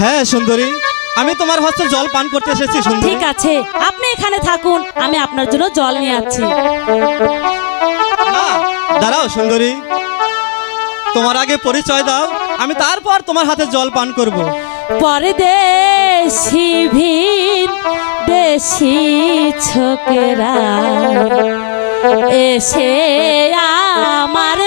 হ্যাঁ সুন্দরী। আমি তোমার হস্তে জল পান করতে এসেছি ঠিক আছে আপনি এখানে থাকুন আমি আপনার জন্য জল নিয়ে আসছি। দাঁড়াও সুন্দরী। তোমার আগে পরিচয় দাও আমি তারপর তোমার হাতে জল পান করব। পরে দেশি ভিন দেশি ছোকেরা এসে আমার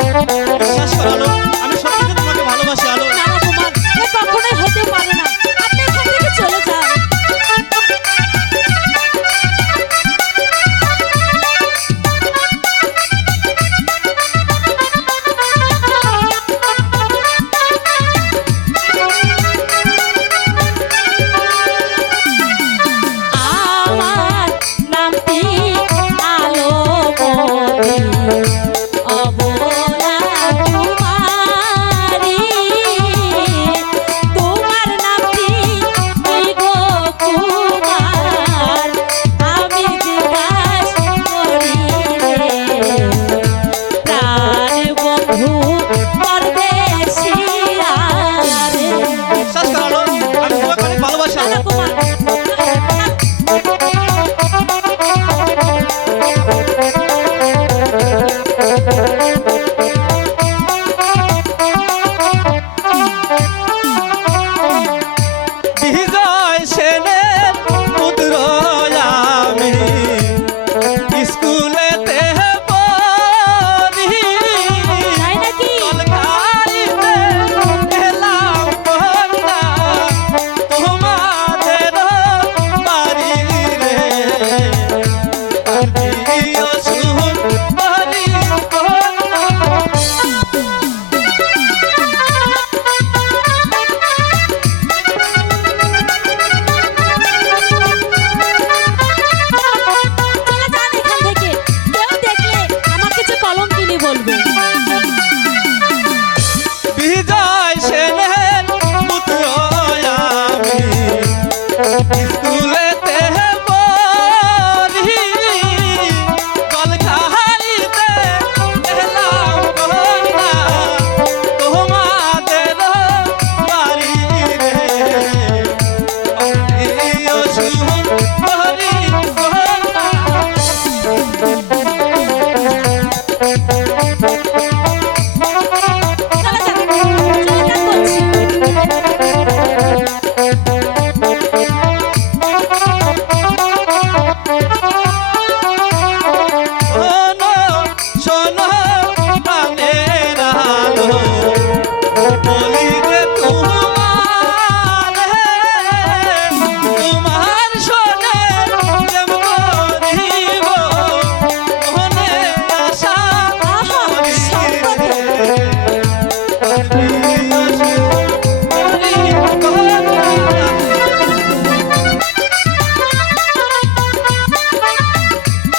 Thank you.